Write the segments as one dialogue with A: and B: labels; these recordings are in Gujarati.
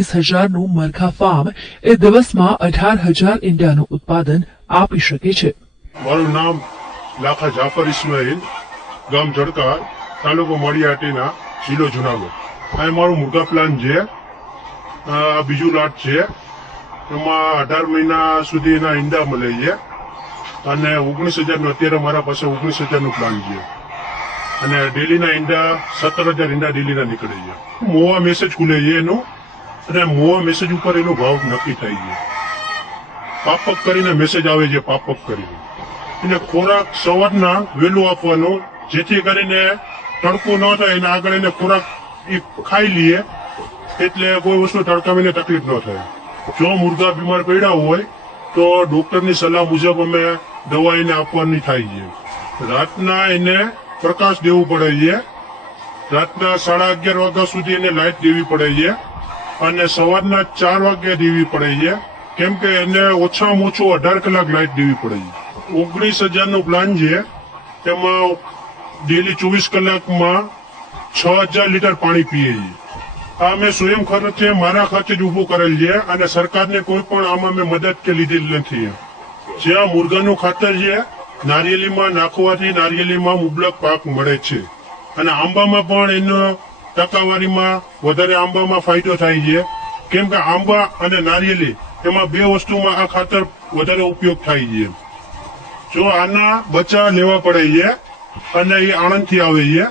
A: વીસ હજારનું મરઘા ફાર્મ એ દિવસમાં અઢાર હજાર ઉત્પાદન આપી શકે છે.
B: મારું નામ લાખા જાફર ઇસ્માઇલ, ગામ જડકા તાલુકો મડિયાટીના જિલ્લો જુનાગઢ. અહીં મારું મુર્ગા પ્લાન છે. બીજું લાટ છે. એમાં અઢાર મહિના સુધીના ઈંડા મળે છે. અને ઓગણીસ હજારનું, અત્યારે મારા પાસે ઓગણીસ હજારનું પ્લાન છે. અને ડેલીના ઈંડા, સત્તર હજાર ઈંડા ડેલીના નીકળે છે. મોવા મેસેજ ખુલે છે એનું. અને મોવા મેસેજ ઉપર એનો ભાવ નક્કી થાય છે પાપક કરીને મેસેજ આવે છે, પાપક કરીને. એને ખોરાક સવારના વહેલું આપવાનો, જેથી કરીને તડકો ન થાય એના આગળ એને ખોરાક એ ખાઈ લઈએ, એટલે કોઈ વસ્તુ તડકાવીને તકલીફ ન થાય. જો મુર્ગા બીમાર પડ્યા હોય, તો ડોક્ટરની સલાહ મુજબ અમે દવા એને આપવાની થાય છે. રાતના એને પ્રકાશ દેવું પડે છે. રાતના સાડા અગિયાર વાગ્યા સુધી એને લાઇટ દેવી પડે છે. અને સવારના ચાર વાગ્યા દેવી પડે છે. કેમ કે એને ઓછામાં ઓછું અઢાર કલાક લાઇટ દેવી પડે છે. ઓગણીસ હજારનો પ્લાન છે. તેમાં ડેલી ચોવીસ કલાકમાં છ હજાર લીટર પાણી પીએ છીએ આ મેં સ્વયં ખર્ચે મારા ખર્ચે જ ઊભું કરેલ છે અને સરકારને કોઈ પણ આમાં મેં મદદ કે લીધી નથી. જ્યાં મુર્ગાનું ખાતર છે, નારિયેલીમાં નાખવાથી નારિયેલીમાં મુબલક પાક મળે છે. અને આંબામાં પણ એનો ટકાવારીમાં વધારે આંબામાં ફાયદો થાય છે. કેમ કે આંબા અને નારિયેલી એમાં બે વસ્તુમાં આ ખાતર વધારે ઉપયોગ થાય છે. જો આના બચ્ચા લેવા પડે છે અને એ આણંદથી આવે છે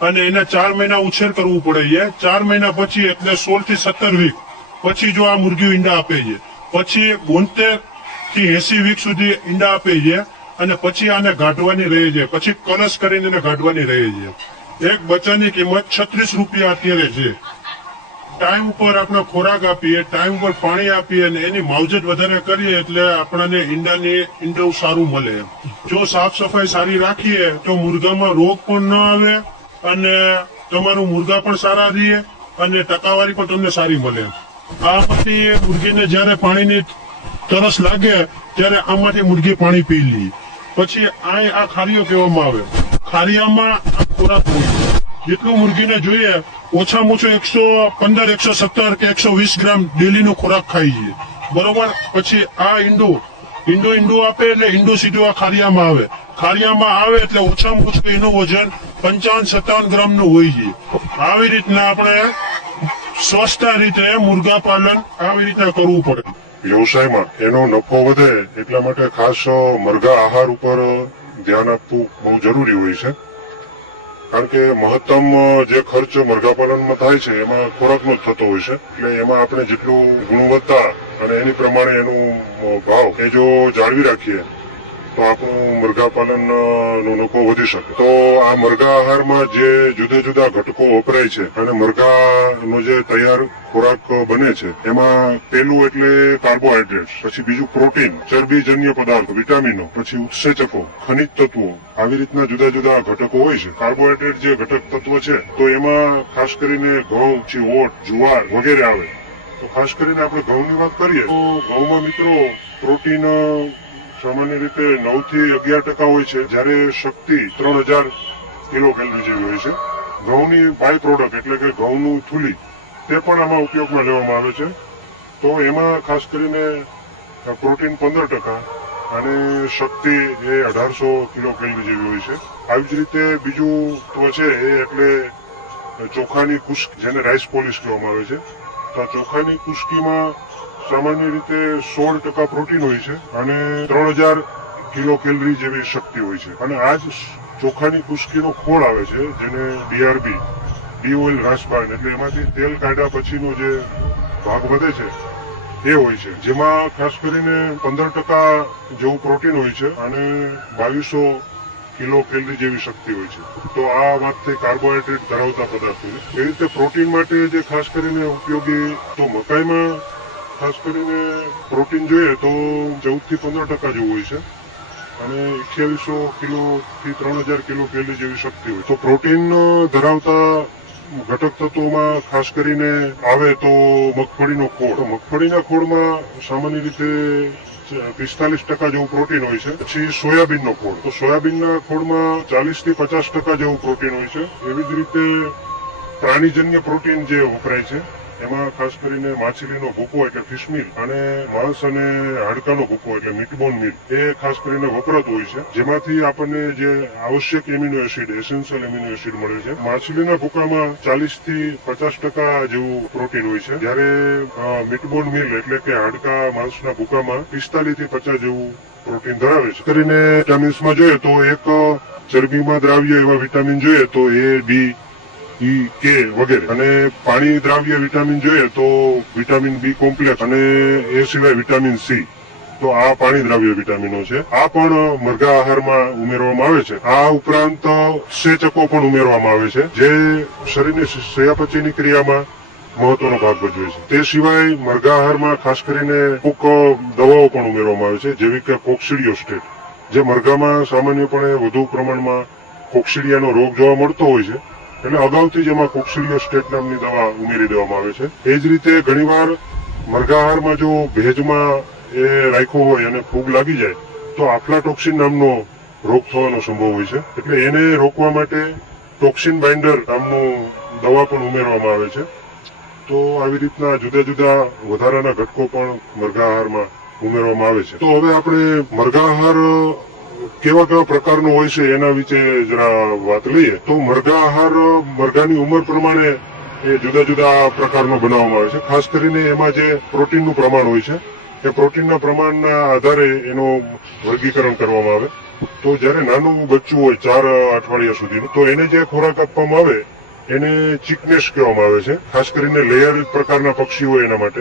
B: અને એને ચાર મહિના ઉછેર કરવું પડે છે. ચાર મહિના પછી એટલે સોળથી સત્તર વીક પછી જો આ મુરગી ઈંડા આપે છે. પછી બોતેરથી એસી વીક સુધી ઈંડા આપે છે અને પછી આને ગાંઠવાની રહે છે. પછી કલશ કરીને ગાંઠવાની રહે છે. એક બચ્ચાની કિંમત છત્રીસ રૂપિયા અત્યારે છે. ટાઈમ ઉપર આપણે ખોરાક આપીએ ટાઈમ ઉપર પાણી આપીએ અને એની માવજત વધારે કરીએ એટલે આપણને ઈંડાની ઈંડું સારું મળે જો સાફ સફાઈ સારી રાખીએ, તો મુર્ગામાં રોગ પણ ન આવે અને તમારું મુર્ગા પણ સારા રહીએ અને ટકાવારી પણ તમને સારી મળે આ પછી મુર્ગીને જ્યારે પાણીની તરસ લાગે, ત્યારે આમાંથી મુર્ગી પાણી પી લે. પછી આ આ ખારીઓ કહેવામાં આવે. ખારીયામાં ખોરાક હોય જેટલું મુરગીને જોઈએ, ઓછામાં ઓછું એકસો પંદર, એકસો સત્તર કે એકસો વીસ ગ્રામ ડેલીનો ખોરાક ખાઈ છે બરોબર? પછી આ ઈંડું. ઈંડું ઈંડું આપે એટલે ઈંડું સીધું આ ખારિયામાં આવે. ખારિયામાં આવે એટલે ઓછામાં ઓછું એનું વજન પંચાવન, સત્તાવન ગ્રામનું હોય છે. આવી રીતના આપણે સ્વસ્થ રીતે મુર્ગા પાલન આવી રીતના કરવું પડે.
C: વ્યવસાયમાં એનો નફો વધે એટલા માટે ખાસ મરઘા આહાર ઉપર ધ્યાન આપવું બહુ જરૂરી હોય છે. કારણ કે મહત્તમ જે ખર્ચ મરઘા પાલનમાં થાય છે, એમાં ખોરાકનો જ થતો હોય છે. એટલે એમાં આપણે જેટલું ગુણવત્તા અને એની પ્રમાણે એનું ભાવ એ જો જાળવી રાખીએ તો આપણું મરઘા પાલન નો નફો વધી શકે. તો આ મરઘા આહારમાં જે જુદા જુદા ઘટકો વપરાય છે અને મરઘાનો જે તૈયાર ખોરાક બને છે, એમાં પેલું એટલે કાર્બોહાઈડ્રેટ પછી બીજું પ્રોટીન, ચરબીજન્ય પદાર્થ, વિટામિનો, પછી ઉત્સેચકો, ખનિજ તત્વો, આવી રીતના જુદા જુદા ઘટકો હોય છે. કાર્બોહાઈડ્રેટ જે ઘટક તત્વ છે, તો એમાં ખાસ કરીને ઘઉં, પછી ઓટ, જુવાર વગેરે આવે. તો ખાસ કરીને આપણે ઘઉંની વાત કરીએ તો ઘઉંમાં મિત્રો પ્રોટીન સામાન્ય રીતે નવથી અગિયાર ટકા હોય છે. જ્યારે શક્તિ ત્રણ હજાર કિલો કેલરી જેવી હોય છે. ઘઉંની બાય પ્રોડક્ટ એટલે કે ઘઉંનું થૂલી, તે પણ આમાં ઉપયોગમાં લેવામાં આવે છે. તો એમાં ખાસ કરીને પ્રોટીન પંદર ટકા અને શક્તિ એ અઢારસો કિલો કેલરી જેવી હોય છે. આવી જ રીતે બીજું તો છે એ એટલે ચોખાની કુસ્ક જેને રાઈસ પોલિશ કહેવામાં આવે છે. તો ચોખાની કુસ્કીમાં સામાન્ય રીતે સોળ ટકા પ્રોટીન હોય છે અને ત્રણ હજાર કિલો કેલરી જેવી શક્તિ હોય છે. અને આ જ ચોખાની કુશ્કીનો ખોળ આવે છે, જેને ડીઆરબી ડી ઓઇલ રાસબાન એટલે એમાંથી તેલ કાઢ્યા પછીનો જે ભાગ વધે છે, એ હોય છે. જેમાં ખાસ કરીને પંદર ટકા જેવું પ્રોટીન હોય છે અને બાવીસો કિલો કેલરી જેવી શક્તિ હોય છે. તો આ વાત થઈ કાર્બોહાઈડ્રેટ ધરાવતા પદાર્થો એ રીતે પ્રોટીન માટે જે ખાસ કરીને ઉપયોગી, તો મકાઈમાં ખાસ કરીને પ્રોટીન જોઈએ તો ચૌદથી પંદર ટકા જેવું હોય છે. અને અઠ્યાવીસો કિલોથી ત્રણ હજાર કિલો કેલી જેવી શક્તિ હોય. તો પ્રોટીન ધરાવતા ઘટક તત્વોમાં ખાસ કરીને આવે તો મગફળીનો ખોળ. મગફળીના ખોળમાં સામાન્ય રીતે પિસ્તાલીસ ટકા જેવું પ્રોટીન હોય છે. પછી સોયાબીનનો ખોળ. તો સોયાબીનના ખોળમાં ચાલીસથી પચાસ ટકા જેવું પ્રોટીન હોય છે. એવી જ રીતે પ્રાણીજન્ય પ્રોટીન જે વપરાય છે, એમાં ખાસ કરીને માછલીનો ભૂકો એટલે ફિશ મિલ અને માંસ અને હાડકાનો ભૂકો એટલે મીટબોન મિલ એ ખાસ કરીને વપરાતું હોય છે. જેમાંથી આપણને જે આવશ્યક amino acid, essential amino acid મળે છે. માછલીના ભૂકામાં ચાલીસથી પચાસ ટકા જેવું પ્રોટીન હોય છે. જ્યારે મીટબોન મિલ એટલે કે હાડકા માંસના ભૂકામાં પિસ્તાલીસથી પચાસ જેવું પ્રોટીન ધરાવે છે. કરીને વિટામિન્સમાં જોઈએ તો એક ચરબીમાં દ્રાવ્ય એવા વિટામિન જોઈએ તો એ ડી ઈ કે વગેરે. અને પાણી દ્રાવ્ય વિટામિન જોઈએ તો વિટામિન બી કોમ્પ્લેક્સ અને એ સિવાય વિટામિન સી. તો આ પાણી દ્રાવ્ય વિટામિનો છે. આ પણ મરઘા આહારમાં ઉમેરવામાં આવે છે. આ ઉપરાંત સેચકો પણ ઉમેરવામાં આવે છે, જે શરીરની ચયાપચયની ક્રિયામાં મહત્વનો ભાગ ભજવે છે. તે સિવાય મરઘા આહારમાં ખાસ કરીને અમુક દવાઓ પણ ઉમેરવામાં આવે છે, જેવી કે કોક્સિડિયોસ્ટેટ જે મરઘામાં સામાન્યપણે વધુ પ્રમાણમાં કોક્સિડિયાનો રોગ જોવા મળતો હોય છે. એટલે અગાઉથી જ એમાં કોક્સિડિયોસ્ટેટ નામની દવા ઉમેરી દેવામાં આવે છે. એ જ રીતે ઘણીવાર મરઘાહારમાં જો ભેજમાં એ રાખ્યો હોય અને ફૂગ લાગી જાય, તો આફ્લાટોક્સિન નામનો રોગ થવાનો સંભવ હોય છે. એટલે એને રોકવા માટે ટોક્સિન બાઇન્ડર નામનું દવા પણ ઉમેરવામાં આવે છે. તો આવી રીતના જુદા જુદા વધારાના ઘટકો પણ મરઘાહારમાં ઉમેરવામાં આવે છે. તો હવે આપણે મરઘા આહાર કેવા કેવા પ્રકારનો હોય છે એના વિશે જરા વાત લઈએ. તો મરઘા આહાર, મરઘાની ઉંમર પ્રમાણે એ જુદા જુદા પ્રકારનો બનાવવામાં આવે છે. ખાસ કરીને એમાં જે પ્રોટીનનું પ્રમાણ હોય છે, એ પ્રોટીનના પ્રમાણના આધારે એનું વર્ગીકરણ કરવામાં આવે. તો જ્યારે નાનું બચ્ચું હોય, ચાર અઠવાડિયા સુધીનું, તો એને જે ખોરાક આપવામાં આવે, એને ચિકનેસ કહેવામાં આવે છે. ખાસ કરીને લેયર પ્રકારના પક્ષી હોય એના માટે.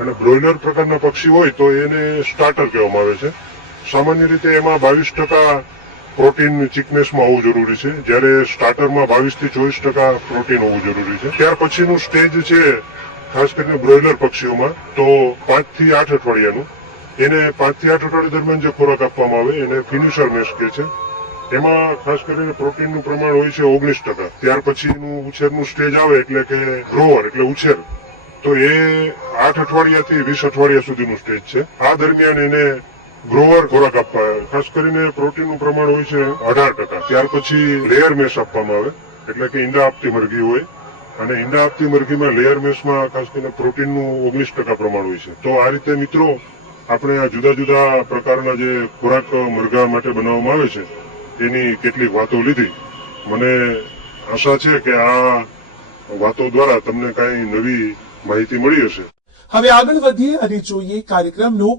C: અને બ્રોઇલર પ્રકારના પક્ષી હોય, તો એને સ્ટાર્ટર કહેવામાં આવે છે. સામાન્ય રીતે એમાં બાવીસ ટકા પ્રોટીન ચિકનેસમાં હોવું જરૂરી છે. જ્યારે સ્ટાર્ટરમાં બાવીસથી ચોવીસ ટકા પ્રોટીન હોવું જરૂરી છે. ત્યાર પછીનું સ્ટેજ છે, ખાસ કરીને બ્રોઇલર પક્ષીઓમાં, તો પાંચથી આઠ અઠવાડિયાનું. એને પાંચથી આઠ અઠવાડિયા દરમિયાન જે ખોરાક આપવામાં આવે, એને ફિનિશર મેસ કહે છે. એમાં ખાસ કરીને પ્રોટીનનું પ્રમાણ હોય છે ઓગણીસ ટકા. ત્યાર પછીનું ઉછેરનું સ્ટેજ આવે એટલે કે ગ્રોવર એટલે ઉછેર. તો એ આઠ અઠવાડિયાથી વીસ અઠવાડિયા સુધીનું સ્ટેજ છે. આ દરમિયાન એને ગ્રોવર ખોરાક આપવા ખાસ કરીને પ્રોટીનનું પ્રમાણ હોય છે અઢાર ટકા. ત્યાર પછી લેયર મેસ આપવામાં આવે. એટલે કે ઈંડા આપતી મરઘી હોય. અને ઈંડા આપતી મરઘીમાં લેયર મેસમાં ખાસ કરીને પ્રોટીનનું ઓગણીસ ટકા પ્રમાણ હોય છે. તો આ રીતે મિત્રો, આપણે આ જુદા જુદા પ્રકારના જે ખોરાક મરઘા માટે બનાવવામાં આવે છે, એની કેટલીક વાતો લીધી. મને આશા છે કે આ વાતો દ્વારા તમને કાંઈ નવી માહિતી મળી હશે.
D: હવે આગળ વધીએ અને જોઈએ કાર્યક્રમનો